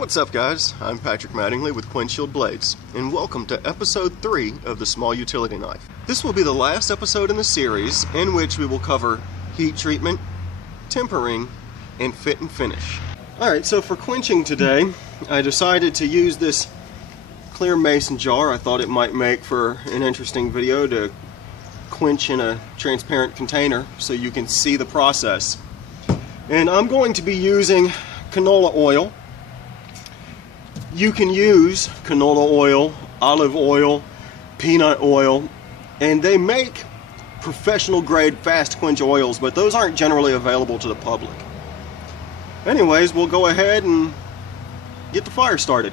What's up, guys? I'm Patrick Mattingly with Quenchshield Blades, and welcome to episode 3 of the Small Utility Knife. This will be the last episode in the series in which we will cover heat treatment, tempering, and fit and finish. Alright, so for quenching today, I decided to use this clear mason jar. I thought it might make for an interesting video to quench in a transparent container so you can see the process. And I'm going to be using canola oil. You can use canola oil, olive oil, peanut oil, and they make professional grade fast quench oils, but those aren't generally available to the public. Anyways, we'll go ahead and get the fire started.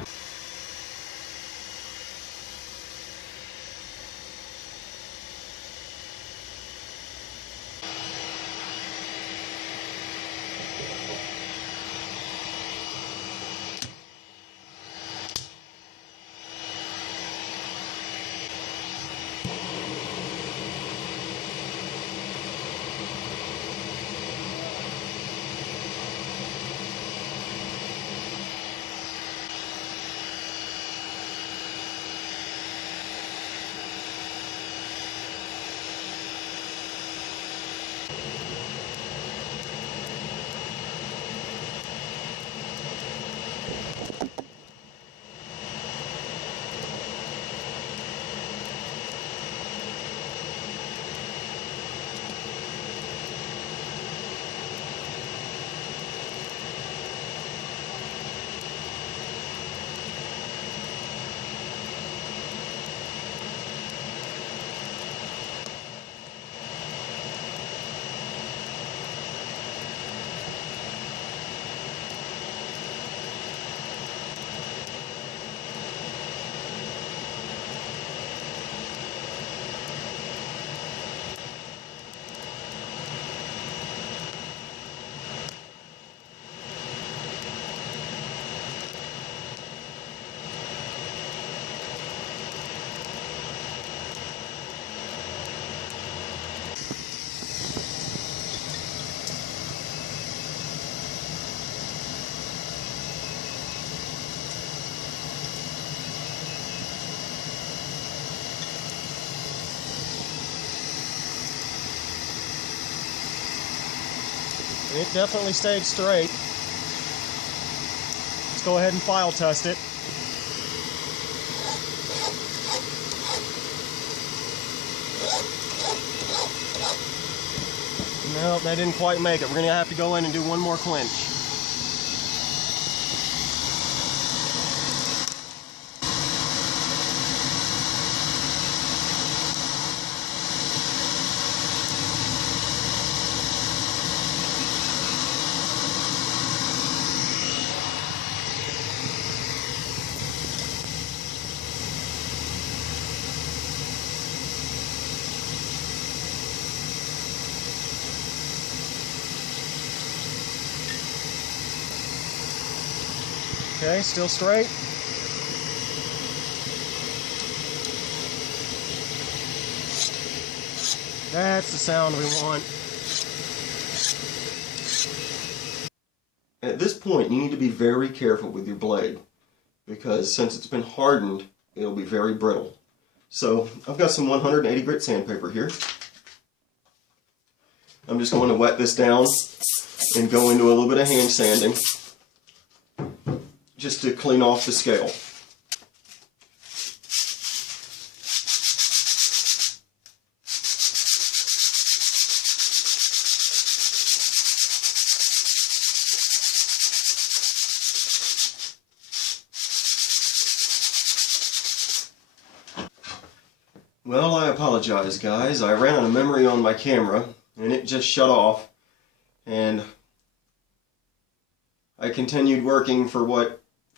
It definitely stayed straight. Let's go ahead and file test it. Nope, that didn't quite make it. We're going to have to go in and do one more quench. Okay, still straight. That's the sound we want. At this point, you need to be very careful with your blade, because since it's been hardened, it'll be very brittle. So I've got some 180 grit sandpaper here. I'm just going to wet this down and go into a little bit of hand sanding, just to clean off the scale. Well, I apologize, guys. I ran out of memory on my camera and it just shut off, and I continued working for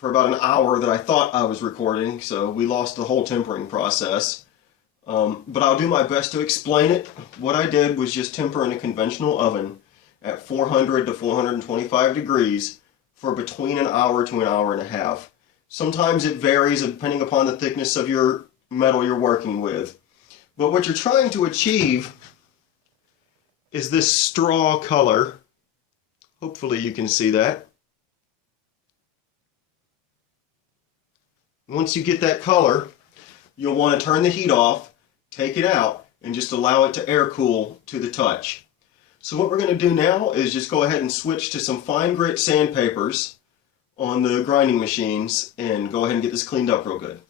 about an hour that I thought I was recording, so we lost the whole tempering process. But I'll do my best to explain it. What I did was just temper in a conventional oven at 400 to 425 degrees for between an hour to an hour and a half. Sometimes it varies depending upon the thickness of your metal you're working with. But what you're trying to achieve is this straw color. Hopefully you can see that. Once you get that color, you'll want to turn the heat off, take it out, and just allow it to air cool to the touch. So what we're going to do now is just go ahead and switch to some fine grit sandpapers on the grinding machines and go ahead and get this cleaned up real good.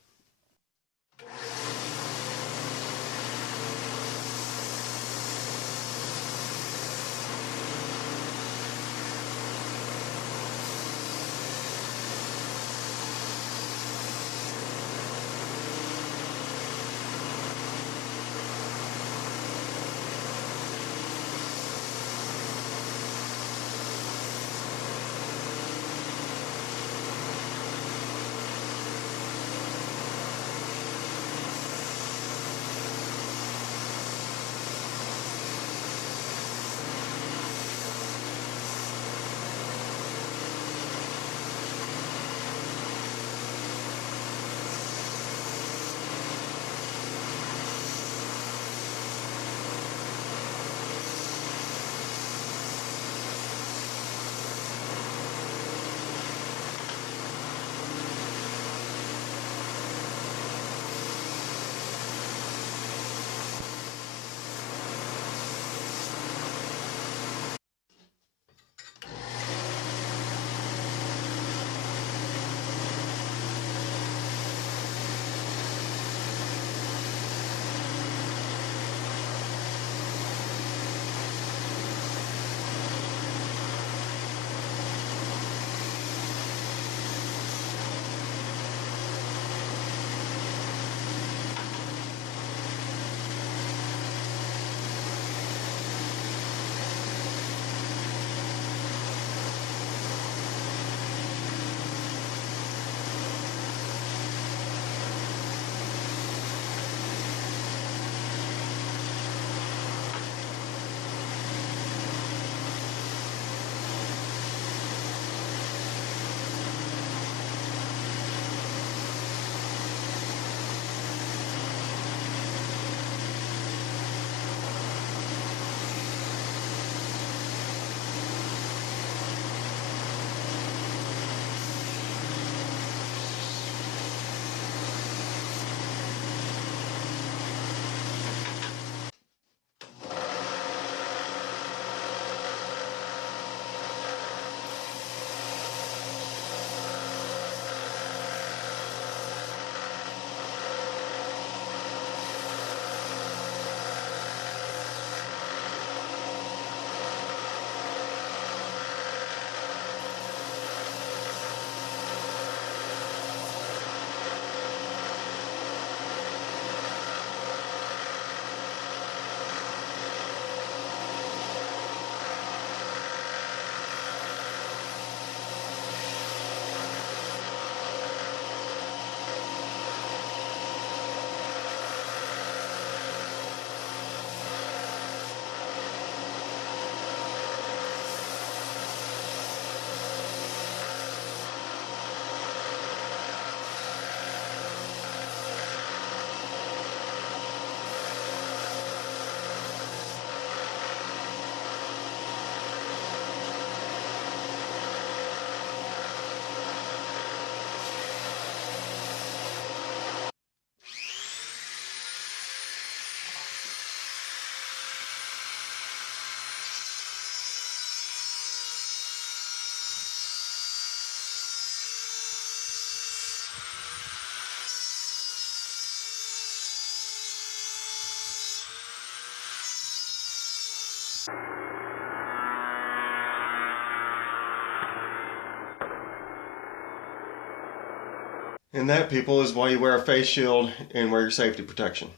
And that, people, is why you wear a face shield and wear your safety protection.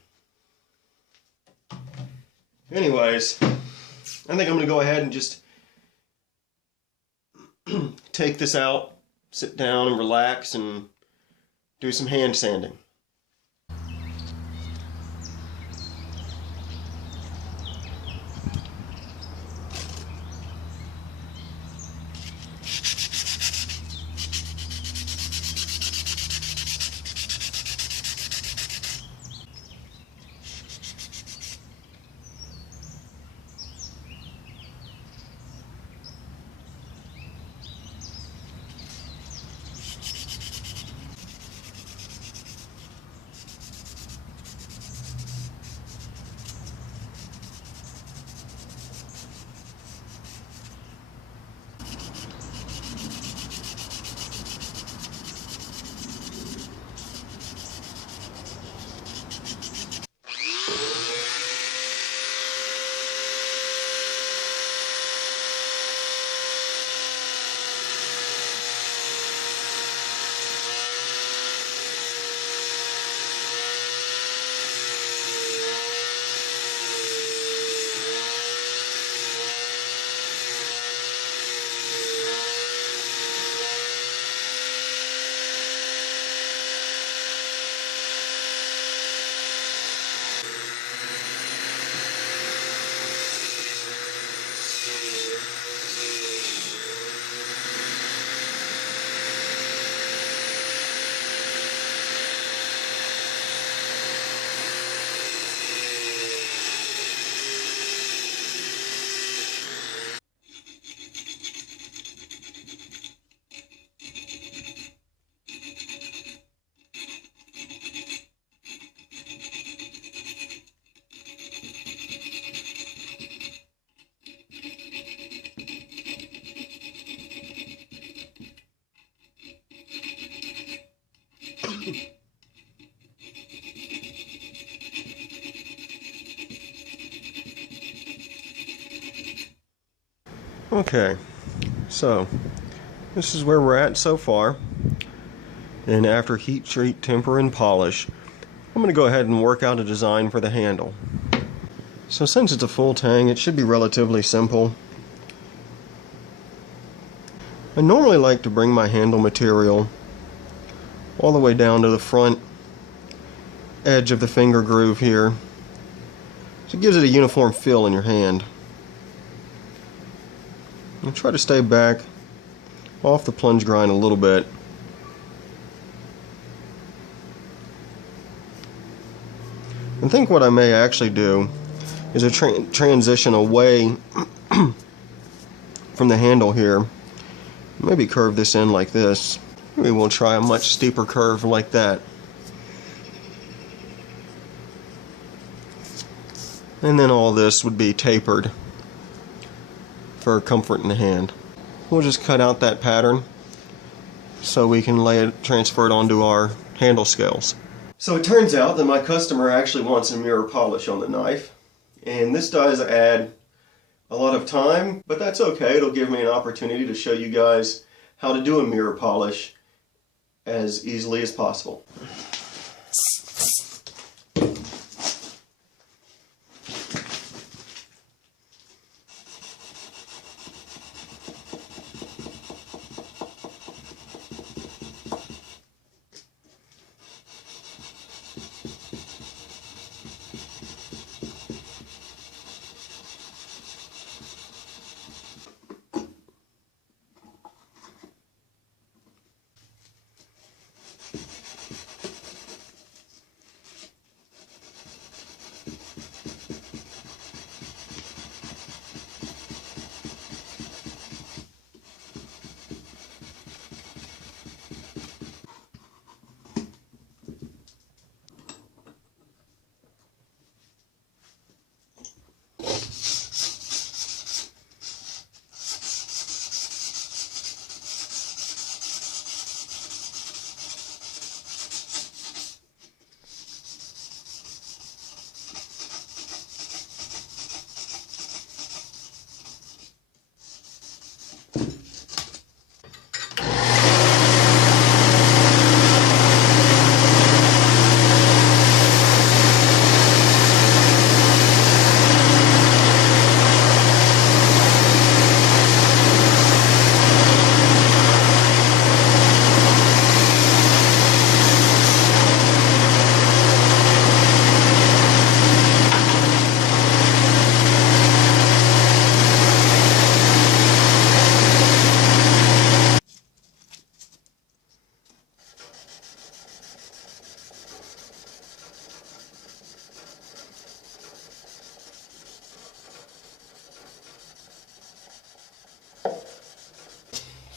Anyways, I think I'm going to go ahead and just take this out, sit down and relax and do some hand sanding. Okay, so this is where we're at so far. And after heat treat, temper, and polish, I'm going to go ahead and work out a design for the handle. So since it's a full tang, it should be relatively simple. I normally like to bring my handle material all the way down to the front edge of the finger groove here. So it gives it a uniform feel in your hand. And try to stay back off the plunge grind a little bit. I think what I may actually do is a transition away from the handle here. Maybe curve this in like this. Maybe we'll try a much steeper curve like that. And then all this would be tapered for comfort in the hand. We'll just cut out that pattern so we can transfer it onto our handle scales. So it turns out that my customer actually wants a mirror polish on the knife, and this does add a lot of time, but that's okay. It'll give me an opportunity to show you guys how to do a mirror polish as easily as possible.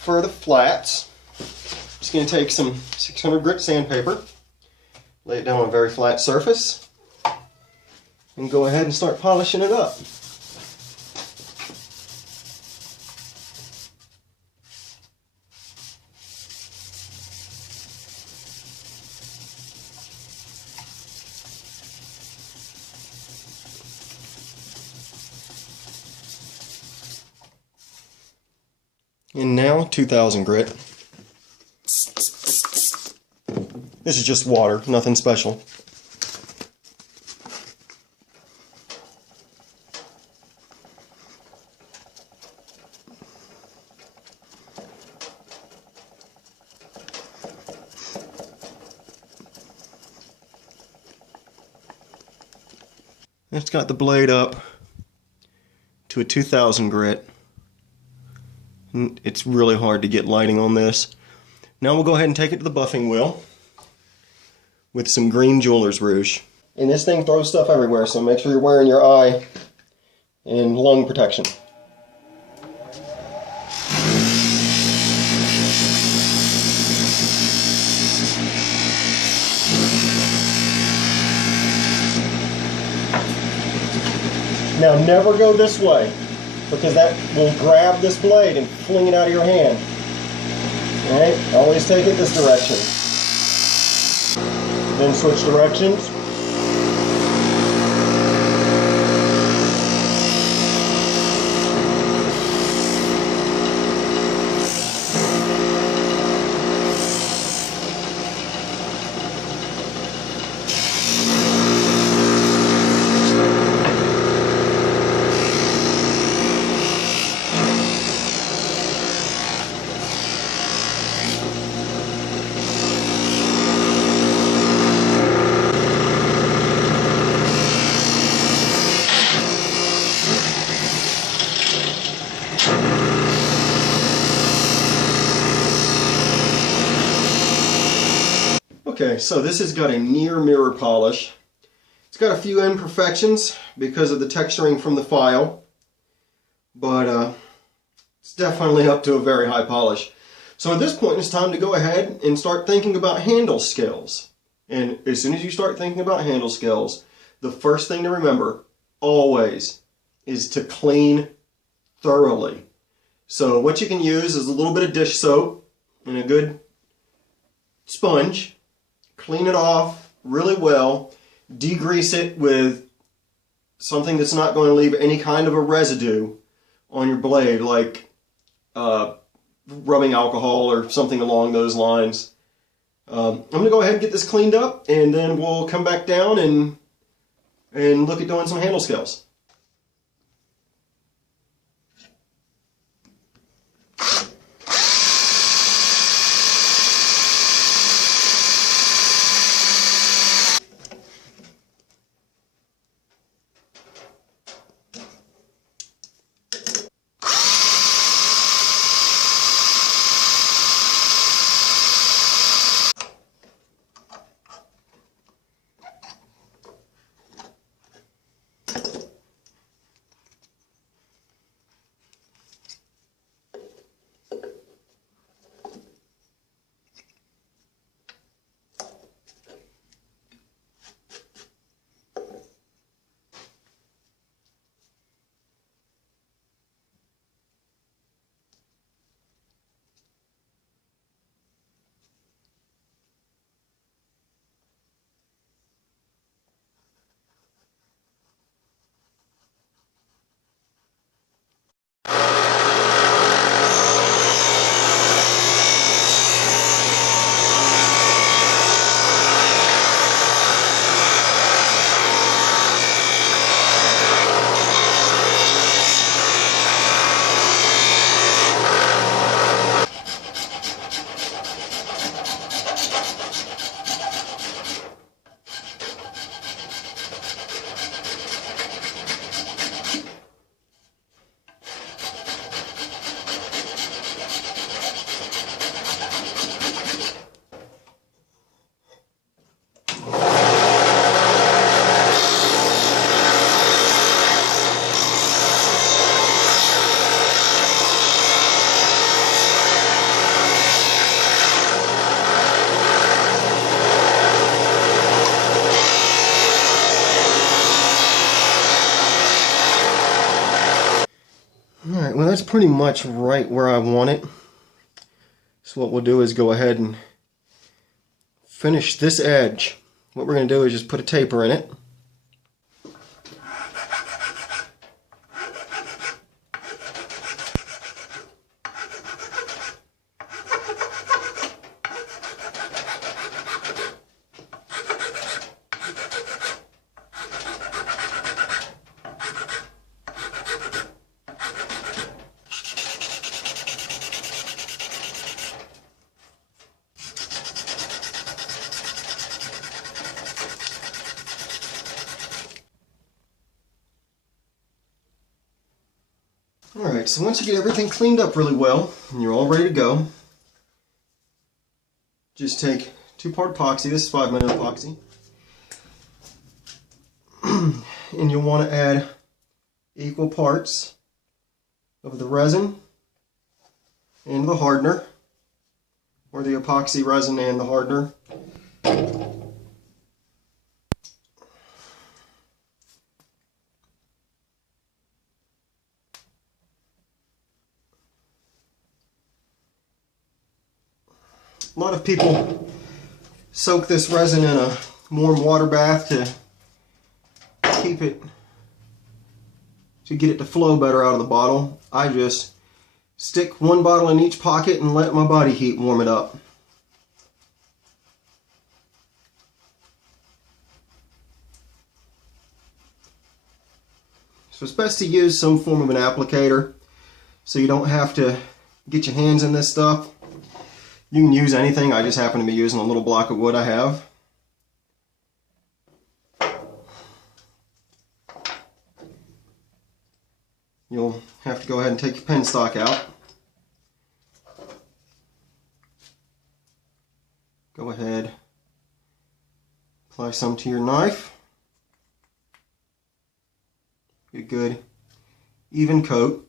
For the flats, I'm just going to take some 600 grit sandpaper, lay it down on a very flat surface, and go ahead and start polishing it up. And now 2000 grit. This is just water, nothing special. It's got the blade up to a 2000 grit. It's really hard to get lighting on this. Now we'll go ahead and take it to the buffing wheel with some green jeweler's rouge. And this thing throws stuff everywhere, so make sure you're wearing your eye and lung protection. Now never go this way, because that will grab this blade and fling it out of your hand. Alright, always take it this direction. Then switch directions. Okay, so this has got a near mirror polish. It's got a few imperfections because of the texturing from the file, but it's definitely up to a very high polish. So at this point, it's time to go ahead and start thinking about handle skills. And as soon as you start thinking about handle skills, the first thing to remember, always, is to clean thoroughly. So what you can use is a little bit of dish soap and a good sponge. Clean it off really well. Degrease it with something that's not going to leave any kind of a residue on your blade, like rubbing alcohol or something along those lines. I'm going to go ahead and get this cleaned up, and then we'll come back down and look at doing some handle skills. Alright, well that's pretty much right where I want it. So what we'll do is go ahead and finish this edge. What we're going to do is just put a taper in it. Alright, so once you get everything cleaned up really well, and you're all ready to go, just take 2-part epoxy, this is 5-minute epoxy, and you'll want to add equal parts of the resin and the hardener, or the epoxy resin and the hardener. A lot of people soak this resin in a warm water bath to keep it, to get it to flow better out of the bottle. I just stick one bottle in each pocket and let my body heat warm it up. So it's best to use some form of an applicator so you don't have to get your hands in this stuff. You can use anything, I just happen to be using a little block of wood I have. You'll have to go ahead and take your penstock out. Go ahead, Apply some to your knife. Get a good even coat.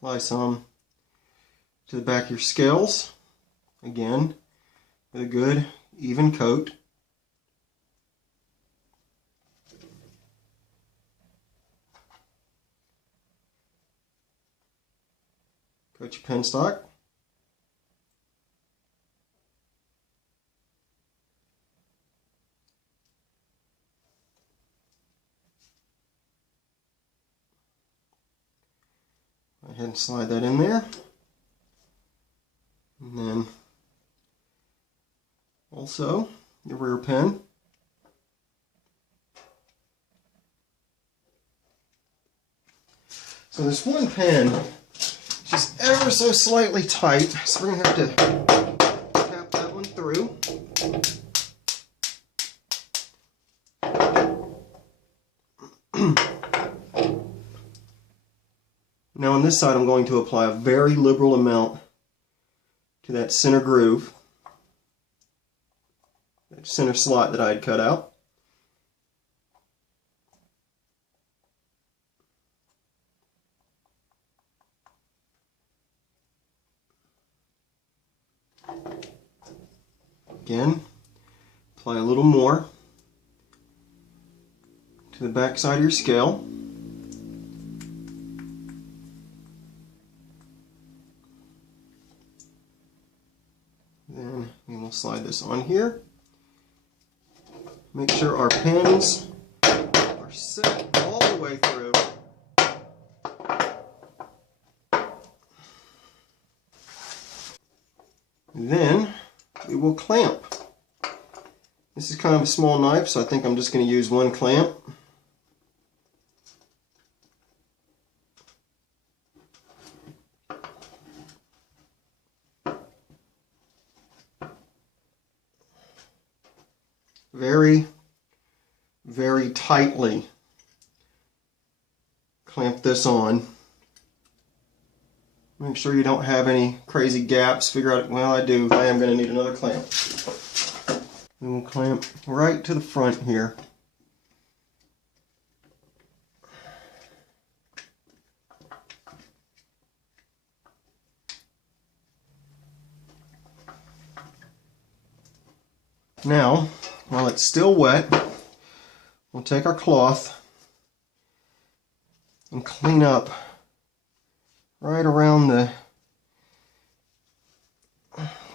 Apply some to the back of your scales, again, with a good even coat. Coat your penstock. Go ahead and slide that in there. And then also your rear pin. So this one pin is just ever so slightly tight, so we're going to have to tap that one through. Now on this side I'm going to apply a very liberal amount to that center groove, that center slot that I had cut out. Again, apply a little more to the back side of your scale. Then we will slide this on here. Make sure our pins are set all the way through. Then we will clamp. This is kind of a small knife, so I think I'm just going to use one clamp. Very, very tightly clamp this on. Make sure you don't have any crazy gaps. Figure out, well, I do. I am going to need another clamp. We will clamp right to the front here. Now, while it's still wet, we'll take our cloth and clean up right around the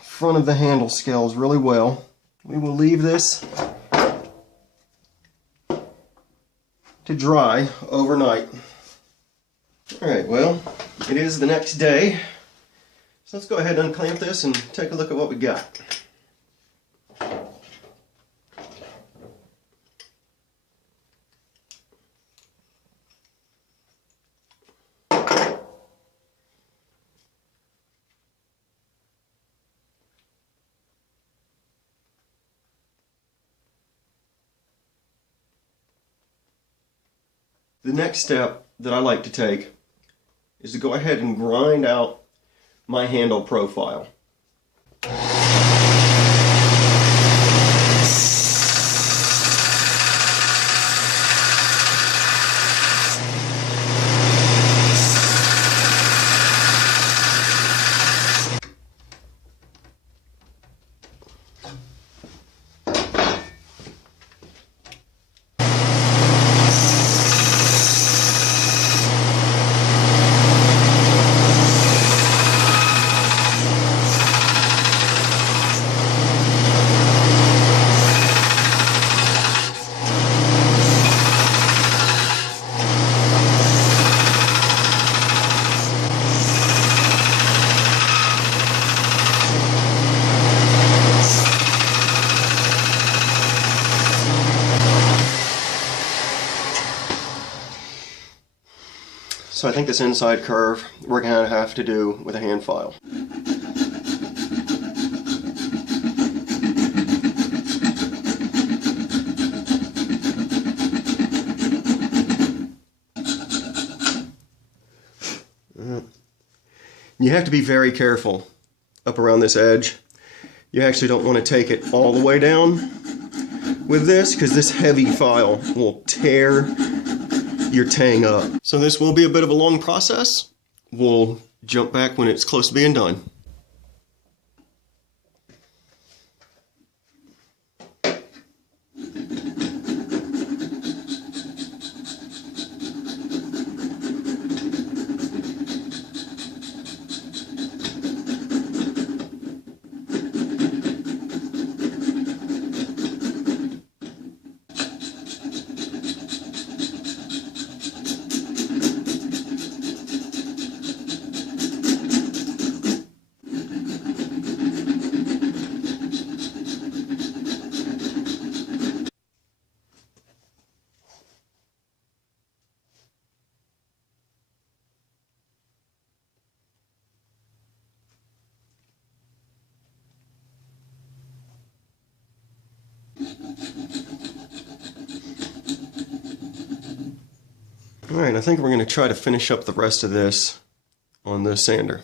front of the handle scales really well. We will leave this to dry overnight. Alright, well, it is the next day, so let's go ahead and unclamp this and take a look at what we got. The next step that I like to take is to go ahead and grind out my handle profile. So I think this inside curve we're going to have to do with a hand file. You have to be very careful up around this edge. You actually don't want to take it all the way down with this, because this heavy file will tear your tang up. So this will be a bit of a long process. We'll jump back when it's close to being done. Alright, I think we're going to try to finish up the rest of this on the sander.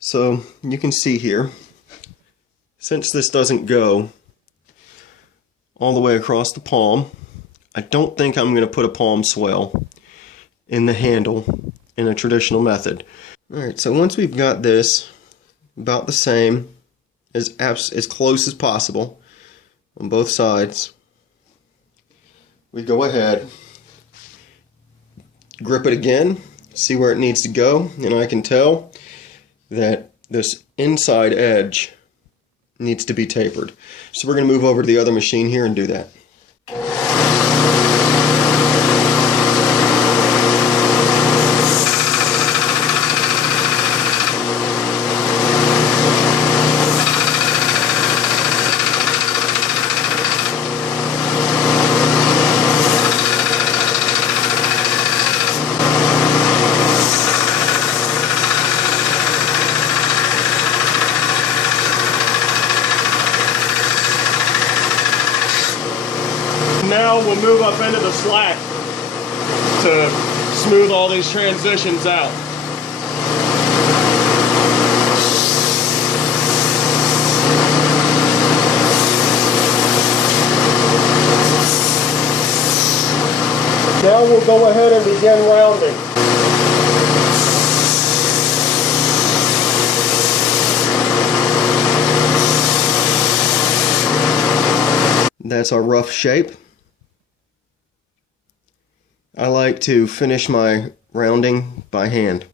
So you can see here, since this doesn't go all the way across the palm, I don't think I'm going to put a palm swell in the handle in a traditional method. Alright, so once we've got this about the same, as close as possible on both sides, we go ahead, grip it again, see where it needs to go, and I can tell that this inside edge needs to be tapered. So we're going to move over to the other machine here and do that. Now we'll move up into the slack to smooth all these transitions out. Now we'll go ahead and begin rounding. That's our rough shape. I like to finish my rounding by hand.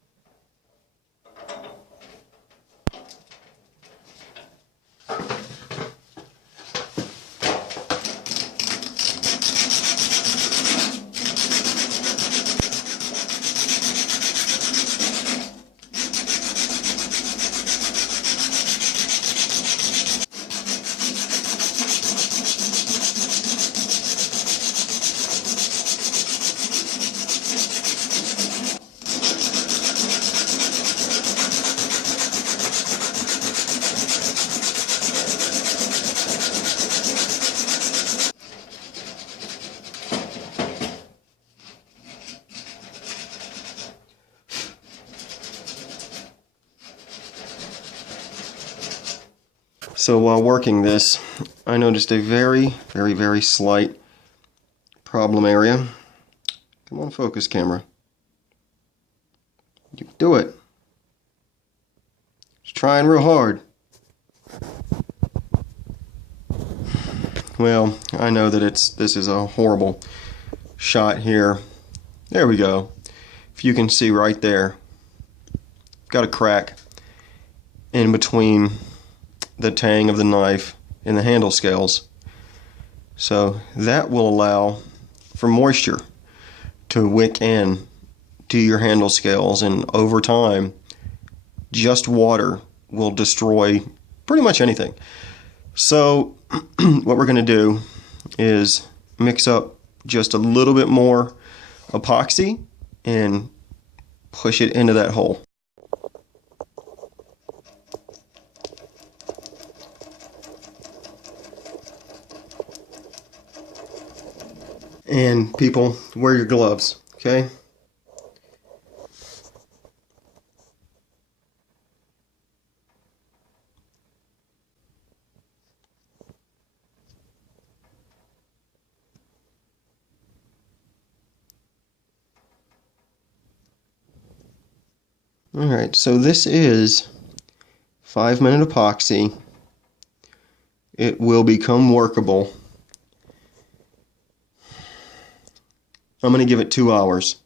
So while working this, I noticed a very slight problem area. Come on, focus camera. You can do it. Just trying real hard. Well, I know that this is a horrible shot here. There we go. If you can see right there, got a crack in between the tang of the knife and the handle scales. So that will allow for moisture to wick in to your handle scales, and over time just water will destroy pretty much anything. So what we're going to do is mix up just a little bit more epoxy and push it into that hole. And people, wear your gloves, okay? Alright, so this is 5-minute epoxy. It will become workable. I'm going to give it 2 hours.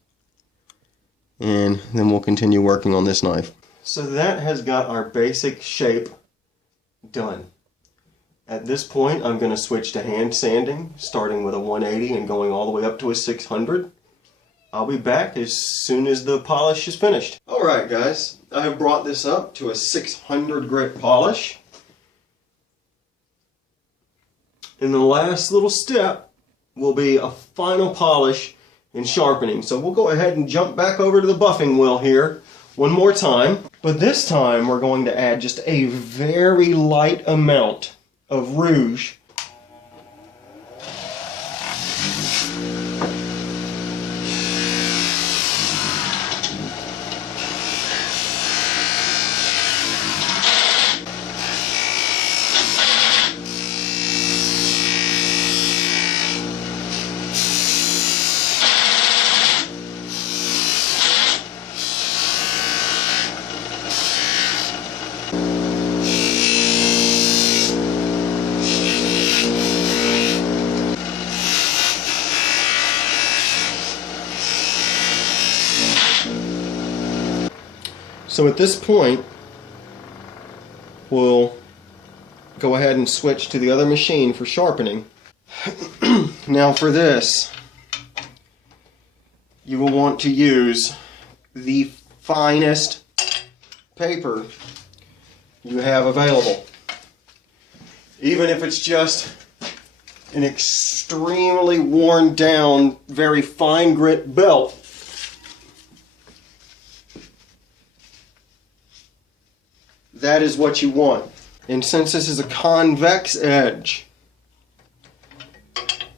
And then we'll continue working on this knife. So that has got our basic shape done. At this point, I'm going to switch to hand sanding, starting with a 180 and going all the way up to a 600. I'll be back as soon as the polish is finished. Alright guys, I have brought this up to a 600 grit polish. And the last little step will be a final polish and sharpening. So we'll go ahead and jump back over to the buffing wheel here one more time. But this time we're going to add just a very light amount of rouge. So at this point, we'll go ahead and switch to the other machine for sharpening. Now for this, you will want to use the finest paper you have available. Even if it's just an extremely worn down, very fine grit belt. That is what you want. And since this is a convex edge,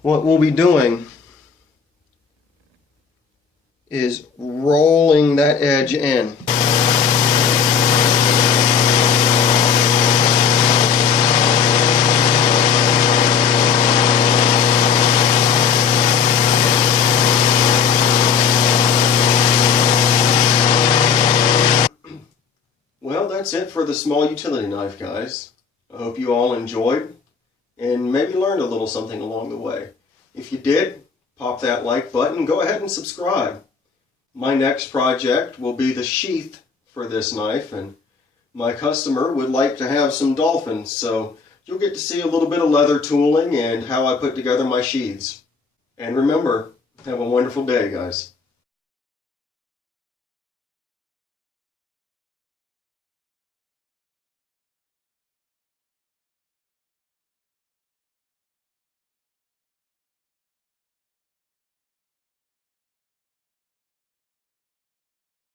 what we'll be doing is rolling that edge in. Well, that's it for the small utility knife, guys. I hope you all enjoyed and maybe learned a little something along the way. If you did, pop that like button and go ahead and subscribe. My next project will be the sheath for this knife, and my customer would like to have some dolphins, so you'll get to see a little bit of leather tooling and how I put together my sheaths. And remember, have a wonderful day, guys.